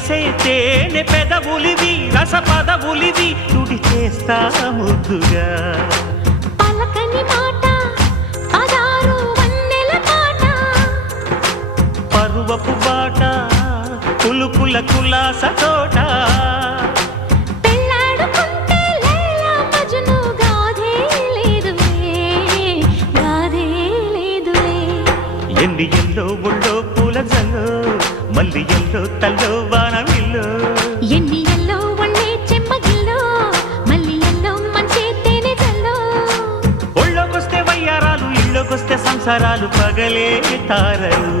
చేసే తేనె పెదవులివి రస పదవులివి తుడి చేస్తా ముద్దుగా పలకని మాట పదారు వన్నెల పాట పరువపు బాట కులుకుల కులాస తోట పెళ్ళాడుకుంటే లైలా మజ్ను గాథే లేదులే ఎన్ని ఎల్లో ఒళ్ళో పూల జల్లో మల్లి ఎల్లో తల్లో వానవిల్లో ఎన్ని ఎల్లో ఒళ్ళే చెమ్మగిల్లో మల్లి ఎల్లో మంచి తేనె జల్లో ఒళ్ళోకొస్తే వయ్యారాలు ఇళ్ళోకొస్తే సంసారాలు పగలే తారలు